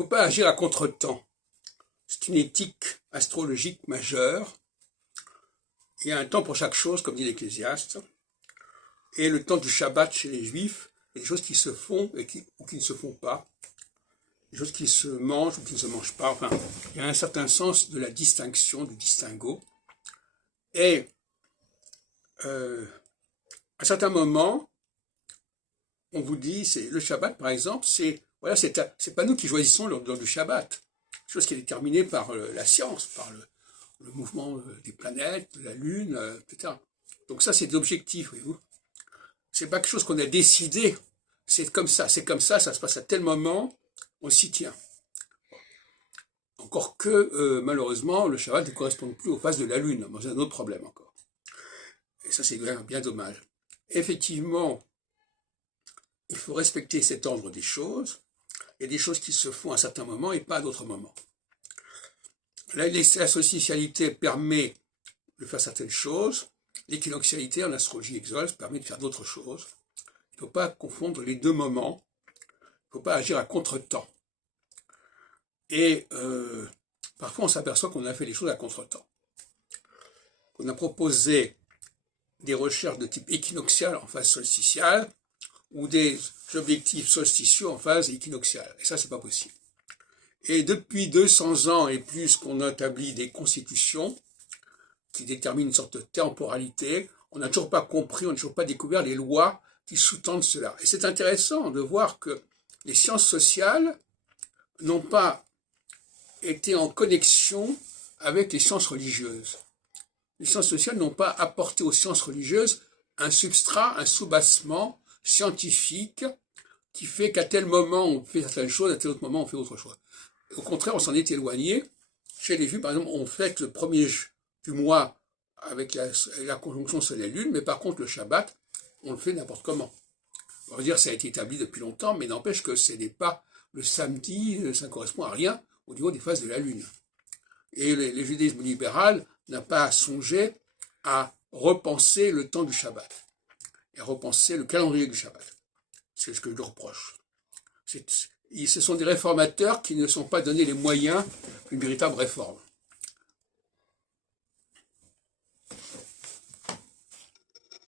faut pas agir à contre-temps. C'est une éthique astrologique majeure. Il y a un temps pour chaque chose, comme dit l'Ecclésiaste. Et le temps du Shabbat chez les Juifs, il y a des choses qui se font ou qui ne se font pas. Des choses qui se mangent ou qui ne se mangent pas. Enfin, il y a un certain sens de la distinction, du distinguo. Et à certains moments, on vous dit, c'est le Shabbat par exemple, c'est pas nous qui choisissons l'heure du Shabbat. C'est chose qui est déterminée par la science, par le mouvement des planètes, de la Lune, etc. Donc ça, c'est de l'objectif, voyez-vous. C'est pas quelque chose qu'on a décidé. C'est comme ça, ça se passe à tel moment, on s'y tient. Encore que, malheureusement, le Shabbat ne correspond plus aux phases de la Lune. C'est un autre problème encore. Et ça, c'est bien dommage. Effectivement, il faut respecter cet ordre des choses. Il y a des choses qui se font à certains moments et pas à d'autres moments. La solsticialité permet de faire certaines choses. L'équinoxialité en astrologie exolte permet de faire d'autres choses. Il ne faut pas confondre les deux moments. Il ne faut pas agir à contre-temps. Et parfois, on s'aperçoit qu'on a fait les choses à contre-temps. On a proposé des recherches de type équinoxial en phase solsticiale ou des objectifs solsticiaux en phase équinoxiale. Et ça, c'est pas possible. Et depuis 200 ans et plus qu'on a établi des constitutions qui déterminent une sorte de temporalité, on n'a toujours pas compris, on n'a toujours pas découvert les lois qui sous-tendent cela. Et c'est intéressant de voir que les sciences sociales n'ont pas été en connexion avec les sciences religieuses. Les sciences sociales n'ont pas apporté aux sciences religieuses un substrat, un soubassement scientifique qui fait qu'à tel moment on fait certaines choses, à tel autre moment on fait autre chose. Au contraire, on s'en est éloigné. Chez les Juifs, par exemple, on fête le premier du mois avec la conjonction Soleil-Lune, mais par contre le Shabbat, on le fait n'importe comment. On va dire que ça a été établi depuis longtemps, mais n'empêche que ce n'est pas le samedi, ça ne correspond à rien au niveau des phases de la Lune. Et le judaïsme libéral n'a pas songé à repenser le temps du Shabbat et à repenser le calendrier du Shabbat. C'est ce que je lui reproche. Ce sont des réformateurs qui ne sont pas donnés les moyens d'une véritable réforme.